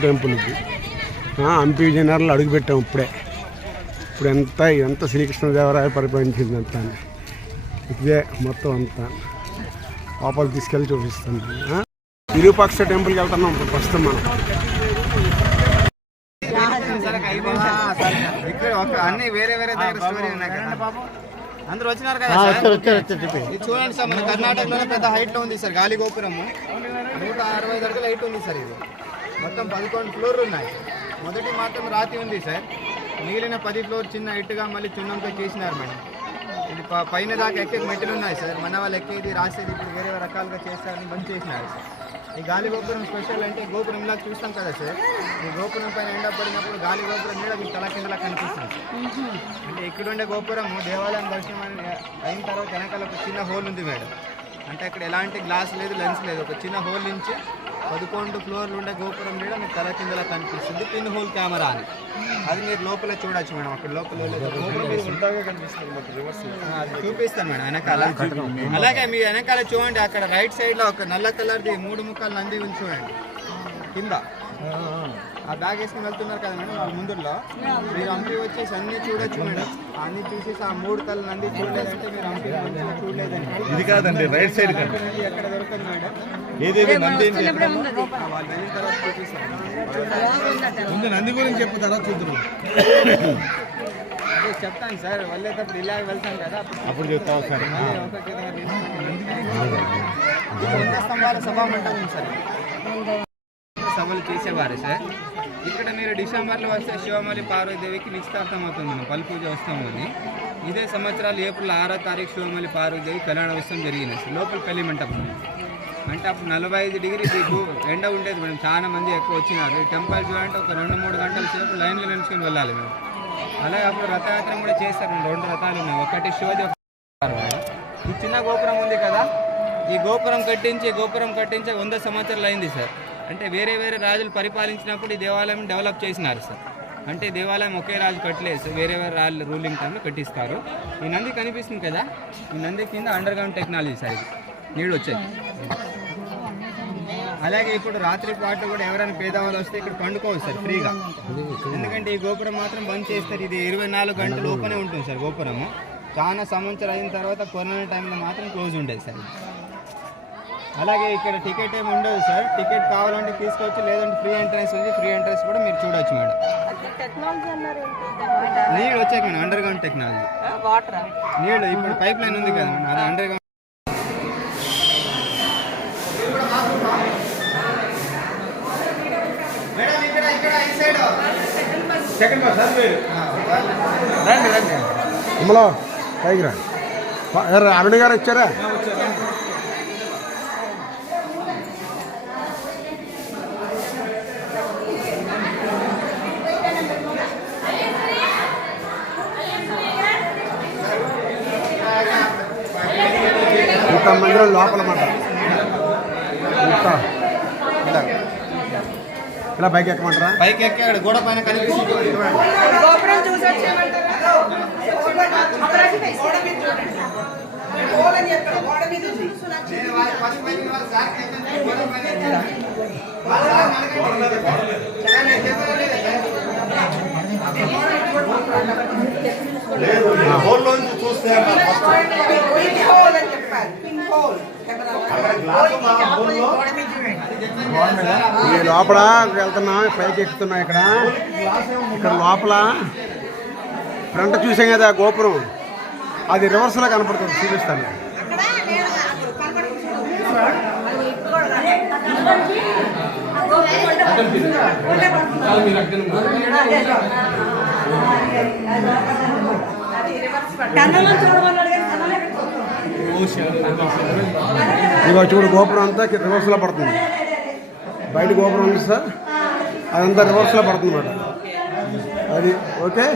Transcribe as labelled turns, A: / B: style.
A: Temple ఇది ఆ, హంపి విజయనగరంలో అడుగుపెట్టాం ఇప్పుడే. ఇప్పుడు ఎంత ఎంత శ్రీకృష్ణదేవరాయ పరిపాలించింది అంతా ఇదే మొత్తం అంతా. లోపల తీసుకెళ్ళి చూపిస్తాను ఆ? విరూపాక్ష టెంపుల్కి వెళ్తున్నాం ఇప్పుడు ప్రస్తుతం మనం.
B: అన్ని వేరే వేరే దగ్గర స్టోరీ అందరూ వచ్చినారు కదా చూడండి సార్ మన కర్ణాటకలోనే పెద్ద హైట్లో ఉంది సార్ గాలి గోపురము నూట అరవై అడుగుల హైట్ ఉంది సార్ ఇది. మొత్తం పదకొండు ఫ్లోర్లు ఉన్నాయి. మొదటి మాత్రం రాతి ఉంది సార్. మిగిలిన పది ఫ్లోర్ చిన్న ఇటుగా మళ్ళీ చున్నంతో చేసినారు మేడం. ఇది పైన దాకా ఎక్కే మెట్లు ఉన్నాయి సార్. మన వాళ్ళు ఎక్కేది రాసేది ఇప్పుడు వేరే రకాలుగా చేస్తారని బంద్ చేసినారు. సార్ ఈ గాలి గోపురం స్పెషల్ అంటే గోపురంలా చూస్తాం కదా సార్. ఈ గోపురం పైన ఎండ పడినప్పుడు గాలి గోపురం మీద మీకు తల కిందలా కనిపిస్తుంది. అంటే ఇక్కడుండే గోపురం దేవాలయం దర్శనం అయిన తర్వాత వెనకాల ఒక చిన్న హోల్ ఉంది మేడం. అంటే అక్కడ ఎలాంటి గ్లాస్ లేదు లెన్స్ లేదు. ఒక చిన్న హోల్ నుంచి పదకొండు ఫ్లోర్లు ఉండే గోపురం మీద మీకు తల కిందలా కనిపిస్తుంది పిన్ హోల్ కెమెరా అని. అది మీరు లోపల చూడొచ్చు మేడం అక్కడ లోపల చూపిస్తాను మేడం వెనకాల. అలాగే మీ వెనకాల చూడండి అక్కడ రైట్ సైడ్లో ఒక నల్ల కలర్ది మూడు ముక్కలు నంది ఉంది చూడండి. కింద. ఆ బ్యాగ్ వేసుకుని వెళ్తున్నారు కదా మేడం వాళ్ళ ముందులో మీరు హంపి వచ్చేసి అన్ని చూడొచ్చు మేడం. అన్ని చూసేసి ఆ మూడు కళ్ళు నంది చూడలేదంటే మీరు హంపి మంచిగా చూడలేదండి.
C: ఇది కాదండి రైట్ సైడ్
B: నంది ఎక్కడ దొరుకుతుంది మేడం?
C: నంది
B: వాళ్ళు వెళ్ళిన తర్వాత
C: ముందు నంది గురించి చెప్పు తర్వాత చూద్దాం
B: చెప్తాను సార్ వెళ్ళేటప్పుడు ఇలా వెళ్తాం కదా. అప్పుడు
C: చెప్తావు
B: స్తంభాల సభా మంటపం సార్. సభలు చేసేవారు సార్. ఇక్కడ మీరు డిసెంబర్లో వస్తే శివమలి పార్వతీదేవికి నిశ్చితార్థం అవుతుంది మనం పలు పూజ వస్తాం అని ఇదే సంవత్సరాలు ఏప్రిల్ ఆరో తారీఖు శివమలి పార్వతీదేవి కళ్యాణ ఉత్సవం జరిగింది సార్. లోపల పెళ్ళి మంటపం అంటే అప్పుడు నలభై ఐదు డిగ్రీ దిగు ఎండ ఉండేది మేడం. చాలా మంది ఎక్కువ వచ్చినారు. ఈ టెంపుల్ చూడాలంటే ఒక రెండు మూడు గంటల సేపు లైన్లో నిలుచుకొని వెళ్ళాలి మేము అలాగే అప్పుడు రథయాత్ర కూడా చేస్తారు రెండు రథాలు ఉన్నాయి. ఒకటి శివది ఈ చిన్న గోపురం ఉంది కదా. ఈ గోపురం కట్టించి గోపురం కట్టించి వంద సంవత్సరాలు అయింది సార్. అంటే వేరే వేరే రాజులు పరిపాలించినప్పుడు ఈ దేవాలయం డెవలప్ చేసినారు సార్. అంటే దేవాలయం ఒకే రాజు కట్టలేదు సార్. వేరే వేరే రాజులు రూలింగ్ టైంలో కట్టిస్తారు. ఈ నంది కనిపిస్తుంది కదా? ఈ నంది కింద అండర్ గ్రౌండ్ టెక్నాలజీ సార్ ఇది. నీళ్ళు వచ్చాయి అలాగే ఇప్పుడు రాత్రి పాటు కూడా ఎవరైనా పేదవాళ్ళు వస్తే ఇక్కడ పండుకోవచ్చు సార్ ఫ్రీగా. ఎందుకంటే ఈ గోపురం మాత్రం బంద్ చేస్తారు. ఇది ఇరవై నాలుగు గంటలు ఓపెనే ఉంటుంది సార్ గోపురము. చాలా సంవత్సరం అయిన తర్వాత కరోనా టైంలో మాత్రం క్లోజ్ ఉండేది సార్ ఇది. అలాగే ఇక్కడ టికెట్ ఏమి ఉండదు సార్. టికెట్ కావాలంటే తీసుకోవచ్చు లేదంటే ఫ్రీ ఎంట్రన్స్ ఉంది. ఫ్రీ ఎంట్రన్స్ కూడా మీరు చూడొచ్చు మేడం. నీళ్ళు వచ్చాక మేడం అండర్ గ్రౌండ్ టెక్నాలజీ నీళ్ళు ఇప్పుడు పైప్ లైన్ ఉంది కదా మేడం అది అండర్ గ్రౌండ్ మేడం ఇక్కడ ఇక్కడ ఈ సైడ్ సెకండ్ బస్ అది వేరు రండి రండి.
A: అమ్మలో పైకి రా. పా- ఎవరు అరుణ్ గారు వచ్చారా. ఇంత మందిరం లోపల మాట. ఇంత ఇలా. పైకి ఎక్కమంటారా?
B: పైకి ఎక్కి అక్కడ గోడ పైన లేదా
C: చూస్తే
A: లోపల వెళ్తున్నాం పైకి ఎక్కుతున్నాం ఇక్కడ. ఇక్కడ లోపల ఫ్రంట్ చూసాం కదా గోపురం. అది రివర్స్లో కనపడుతుంది చూపిస్తాను.
D: అక్కడ
A: ఇది వచ్చి కూడా గోపురం అంతా రివర్స్లో పడుతుంది. బయట గోపురం ఉంది సార్. అదంతా రివర్స్లో పడుతుంది అన్నమాట అది ఓకే?